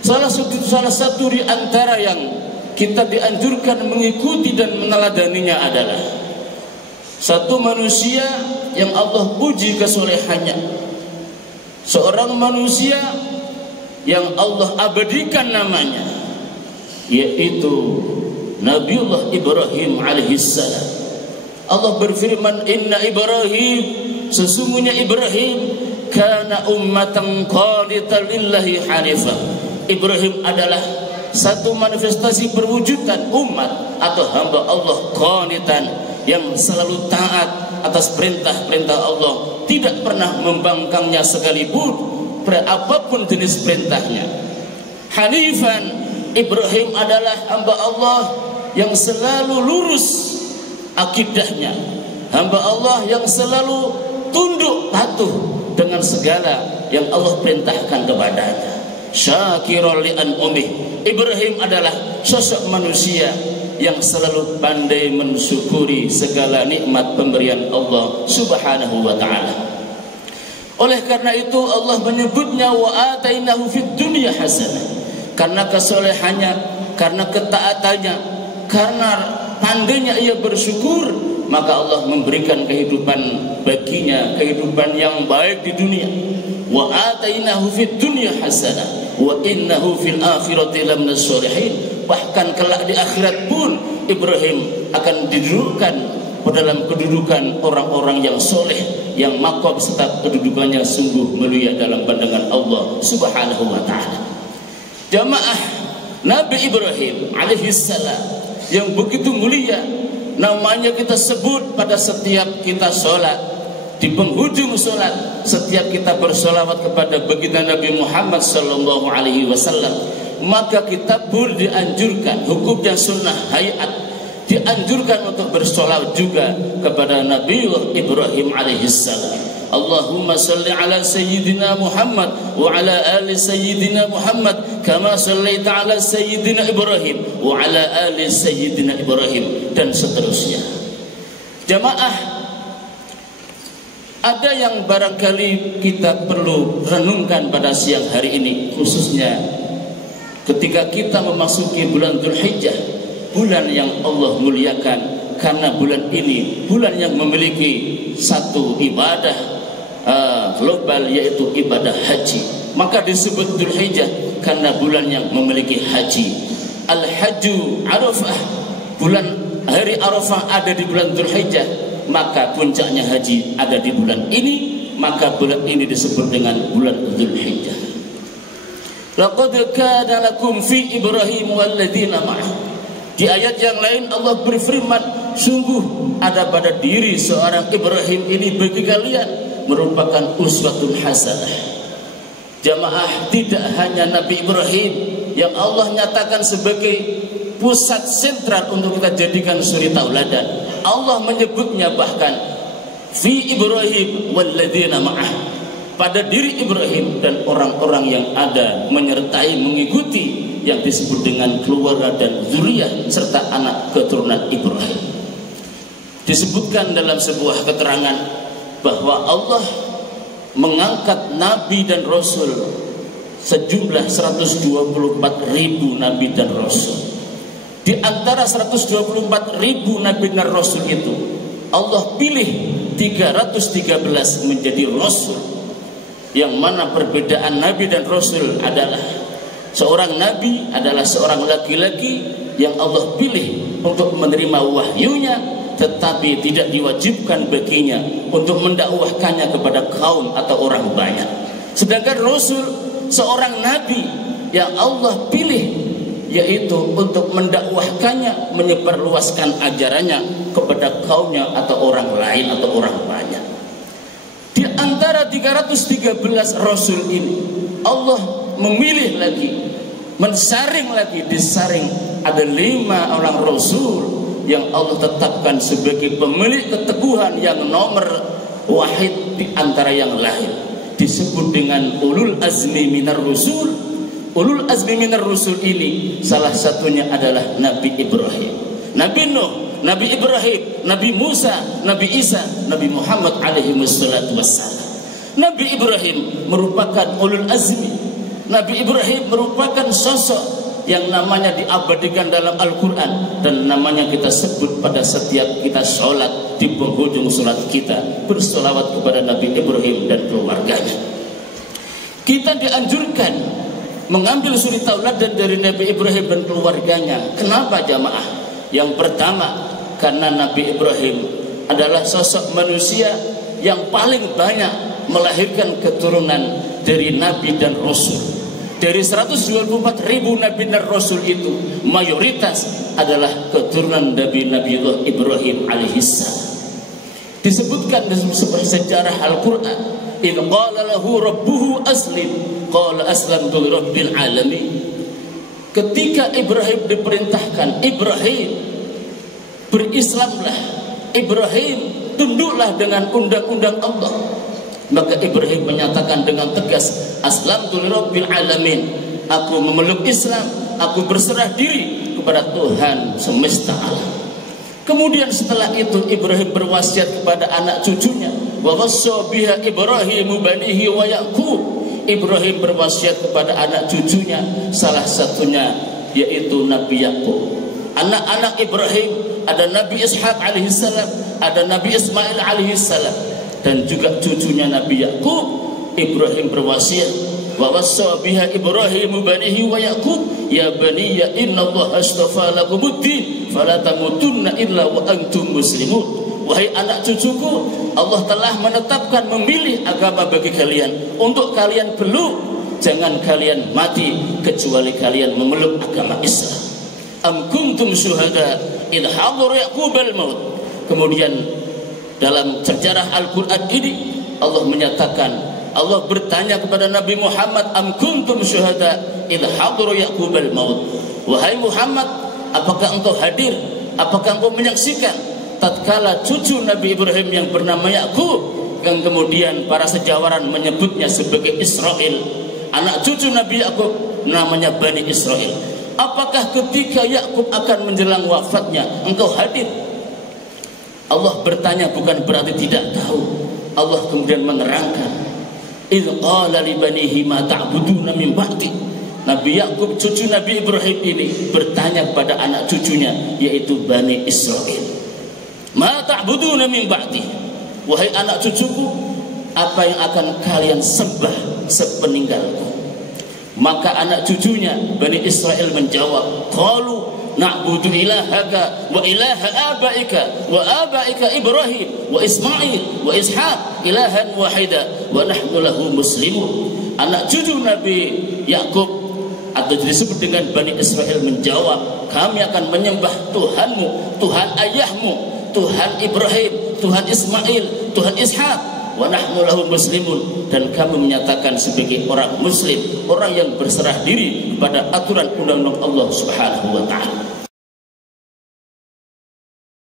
Salah satu di antara yang kita dianjurkan mengikuti dan meneladaninya adalah satu manusia yang Allah puji kesolehannya, seorang manusia yang Allah abadikan namanya, yaitu Nabiullah Ibrahim alaihissalam. Allah berfirman, inna Ibrahim, sesungguhnya Ibrahim kana ummatan qanitan lillahi hanifah. Ibrahim adalah satu manifestasi perwujudan umat atau hamba Allah qanitan, yang selalu taat atas perintah-perintah Allah, tidak pernah membangkangnya sekalipun apapun jenis perintahnya. Hanifan, Ibrahim adalah hamba Allah yang selalu lurus akidahnya, hamba Allah yang selalu tunduk patuh dengan segala yang Allah perintahkan kepadanya. Syakiran li an'umih, Ibrahim adalah sosok manusia yang selalu pandai mensyukuri segala nikmat pemberian Allah Subhanahu wa ta'ala. Oleh karena itu Allah menyebutnya wa atainahu fid dunya hasanah, karena kesolehannya, karena ketaatannya, karena pandainya ia bersyukur, maka Allah memberikan kehidupan baginya, kehidupan yang baik di dunia. Wa atainahu fid dunya hasanah wa innahu fil akhirati laminas sholihin. Bahkan kelak di akhirat pun Ibrahim akan didudukkan dalam kedudukan orang-orang yang soleh, yang makom serta kedudukannya sungguh mulia dalam pandangan Allah Subhanahu wa ta'ala. Jamaah, Nabi Ibrahim alaihissalam yang begitu mulia, namanya kita sebut pada setiap kita sholat, di penghujung sholat, setiap kita bersolawat kepada baginda Nabi Muhammad sallallahu alaihi wasallam, maka kita pun dianjurkan, hukum dan sunnah hayat dianjurkan untuk bersolawat juga kepada Nabi Ibrahim alaihissalam. Allahumma salli ala sayyidina Muhammad wa ala ali sayyidina Muhammad kama sallaita ala sayyidina Ibrahim wa ala ali sayyidina Ibrahim, dan seterusnya. Jamaah, ada yang barangkali kita perlu renungkan pada siang hari ini, khususnya ketika kita memasuki bulan Dzulhijjah, bulan yang Allah muliakan, karena bulan ini bulan yang memiliki satu ibadah global, yaitu ibadah haji. Maka disebut Dzulhijjah karena bulan yang memiliki haji. Al-Hajju Arafah, bulan hari Arafah ada di bulan Dzulhijjah, maka puncaknya haji ada di bulan ini, maka bulan ini disebut dengan bulan Dzulhijjah. Laqad kana lakum fi Ibrahim walladzina ma'ah. Di ayat yang lain Allah berfirman, sungguh ada pada diri seorang Ibrahim ini bagi kalian merupakan uswatun hasanah. Jamaah, tidak hanya Nabi Ibrahim yang Allah nyatakan sebagai pusat sentral untuk kita jadikan suri tauladan, Allah menyebutnya bahkan fi Ibrahim walladzina ma'ah, pada diri Ibrahim dan orang-orang yang ada menyertai mengikuti, yang disebut dengan keluarga dan zuriyah serta anak keturunan Ibrahim. Disebutkan dalam sebuah keterangan bahwa Allah mengangkat nabi dan rasul sejumlah 124.000 nabi dan rasul. Di antara 124.000 nabi dan rasul itu, Allah pilih 313 menjadi rasul, yang mana perbedaan nabi dan rasul adalah seorang nabi adalah seorang laki-laki yang Allah pilih untuk menerima wahyunya, tetapi tidak diwajibkan baginya untuk mendakwahkannya kepada kaum atau orang banyak. Sedangkan rasul seorang nabi yang Allah pilih, yaitu untuk mendakwahkannya, menyebarluaskan ajarannya kepada kaumnya atau orang lain atau orang banyak. Di antara 313 rasul ini, Allah memilih lagi, mensaring lagi, disaring ada 5 orang rasul yang Allah tetapkan sebagai pemilik keteguhan yang nomor wahid di antara yang lain, disebut dengan ulul azmi minar rusul. Ulul azmi minar rusul ini salah satunya adalah Nabi Ibrahim, Nabi Nuh, Nabi Ibrahim, Nabi Musa, Nabi Isa, Nabi Muhammad alaihi wassalatu wassalam. Nabi Ibrahim merupakan ulul azmi, Nabi Ibrahim merupakan sosok yang namanya diabadikan dalam Al-Quran, dan namanya kita sebut pada setiap kita sholat. Di penghujung sholat kita bersolawat kepada Nabi Ibrahim dan keluarganya. Kita dianjurkan mengambil suri tauladan dari Nabi Ibrahim dan keluarganya. Kenapa jamaah? Yang pertama, karena Nabi Ibrahim adalah sosok manusia yang paling banyak melahirkan keturunan dari Nabi dan Rasul. Dari 124.000 Nabi dan Rasul itu, mayoritas adalah keturunan Nabi Ibrahim alaihissalam. Disebutkan dalam sejarah Al-Quran, idh qala lahu rabbuhu aslim, qala aslamtu lirabbil alamin. Ketika Ibrahim diperintahkan, Ibrahim berislamlah, Ibrahim tunduklah dengan undang-undang Allah, maka Ibrahim menyatakan dengan tegas, aslamtu lirabbil alamin, aku memeluk Islam, aku berserah diri kepada Tuhan semesta alam. Kemudian setelah itu Ibrahim berwasiat kepada anak cucunya, wa wassa biha Ibrahimu banihi wa Yaqub. Ibrahim berwasiat kepada anak cucunya, salah satunya yaitu Nabi Yaqub. Anak-anak Ibrahim ada Nabi Ishaq alaihissalam, ada Nabi Ismail alaihissalam, dan juga cucunya Nabi Yaqub. Ibrahim berwasiat, wa wassa biha Ibrahimu banihi wa Yaqub, ya baniya innallaha astafa lakumuddin fala tamutunna illa wa antum muslimun. Wahai anak cucuku, Allah telah menetapkan, memilih agama bagi kalian. Untuk kalian peluk, jangan kalian mati kecuali kalian memeluk agama Islam. Am kuntum syuhada idh hadara Yaqubal maut. Kemudian dalam sejarah Al-Quran ini Allah menyatakan, Allah bertanya kepada Nabi Muhammad, am kuntum syuhada idh hadara Yaqubal maut. Wahai Muhammad, apakah engkau hadir, apakah engkau menyaksikan tatkala cucu Nabi Ibrahim yang bernama Yaqub, yang kemudian para sejarawan menyebutnya sebagai Israel, anak cucu Nabi Yaqub namanya Bani Israel. Apakah ketika Yaqub akan menjelang wafatnya engkau hadir? Allah bertanya bukan berarti tidak tahu. Allah kemudian menerangkan, idz qala li banihi ma ta'buduna min ba'di. Nabi Yaqub cucu Nabi Ibrahim ini bertanya kepada anak cucunya yaitu Bani Israel, ma ta'buduna min ba'di. Wahai anak cucuku, apa yang akan kalian sembah sepeninggalku? Maka anak cucunya Bani Israel menjawab, qalu na'budu ilahaka wa ilaha abaika wa abaika Ibrahim wa Ismail wa Ishaq ilahan wahida wa nahnu lahu muslimun. Anak cucu Nabi Yaqub atau disebut dengan Bani Israel menjawab, kami akan menyembah Tuhanmu, Tuhan ayahmu, Tuhan Ibrahim, Tuhan Ismail, Tuhan Ishaq, wa nahnu lahu muslimun, dan kami menyatakan sebagai orang muslim, orang yang berserah diri kepada aturan undang-undang Allah Subhanahu wa taala.